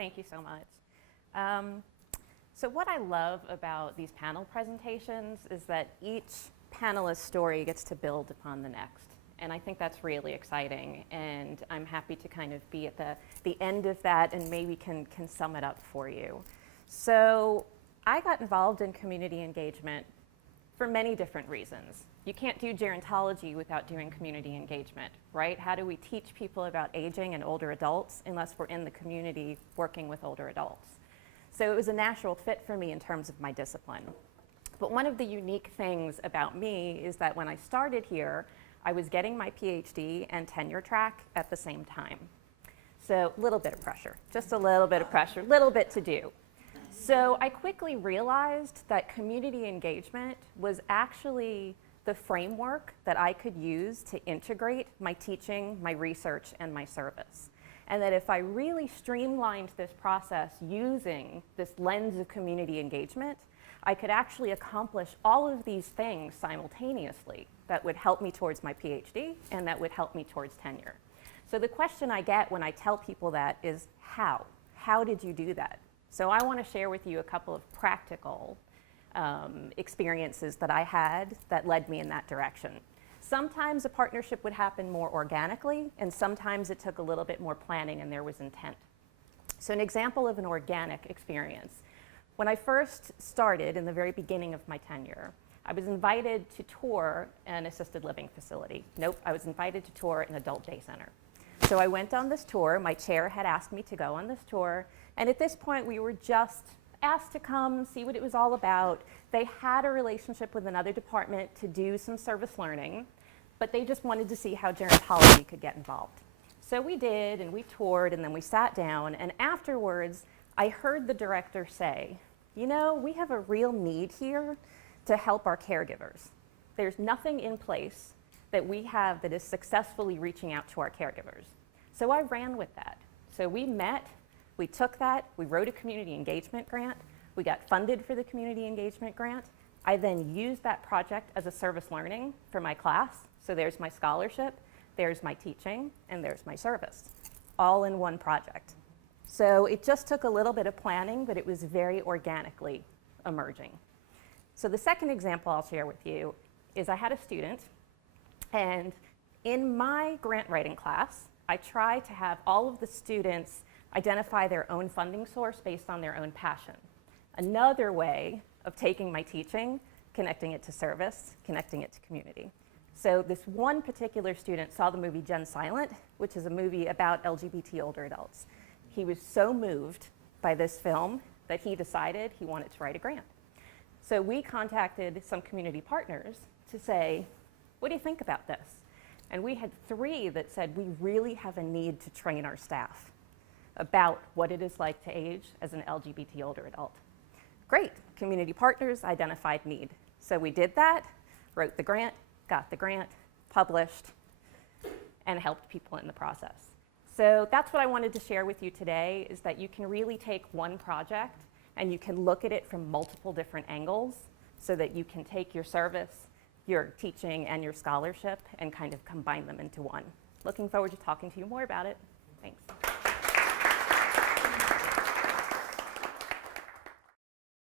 Thank you so much. So what I love about these panel presentations is that each panelist's story gets to build upon the next. And I think that's really exciting. And I'm happy to kind of be at the end of that and maybe can sum it up for you. So I got involved in community engagement for many different reasons. You can't do gerontology without doing community engagement, right? How do we teach people about aging and older adults unless we're in the community working with older adults? So it was a natural fit for me in terms of my discipline. But one of the unique things about me is that when I started here, I was getting my PhD and tenure track at the same time. So a little bit of pressure, just a little bit of pressure, little bit to do. So I quickly realized that community engagement was actually the framework that I could use to integrate my teaching, my research, and my service. And that if I really streamlined this process using this lens of community engagement, I could actually accomplish all of these things simultaneously that would help me towards my PhD and that would help me towards tenure. So the question I get when I tell people that is how? How did you do that? So I want to share with you a couple of practical experiences that I had that led me in that direction. Sometimes a partnership would happen more organically, and sometimes it took a little bit more planning and there was intent. So an example of an organic experience. When I first started in the very beginning of my tenure, I was invited to tour an assisted living facility. Nope, I was invited to tour an adult day center. So I went on this tour. My chair had asked me to go on this tour. And at this point, we were just asked to come, see what it was all about. They had a relationship with another department to do some service learning, but they just wanted to see how gerontology could get involved. So we did, and we toured, and then we sat down. And afterwards, I heard the director say, you know, we have a real need here to help our caregivers. There's nothing in place that we have that is successfully reaching out to our caregivers. So I ran with that. So we met, we took that, we wrote a community engagement grant, we got funded for the community engagement grant. I then used that project as a service learning for my class. So there's my scholarship, there's my teaching, and there's my service, all in one project. So it just took a little bit of planning, but it was very organically emerging. So the second example I'll share with you is I had a student, and in my grant writing class, I tried to have all of the students identify their own funding source based on their own passion. Another way of taking my teaching, connecting it to service, connecting it to community. So this one particular student saw the movie Gen Silent, which is a movie about LGBT older adults. He was so moved by this film that he decided he wanted to write a grant. So we contacted some community partners to say, what do you think about this? And we had 3 that said, we really have a need to train our staff about what it is like to age as an LGBT older adult. Great, community partners identified need. So we did that, wrote the grant, got the grant, published, and helped people in the process. So that's what I wanted to share with you today, is that you can really take one project and you can look at it from multiple different angles so that you can take your service, your teaching, and your scholarship and kind of combine them into one. Looking forward to talking to you more about it. Thanks.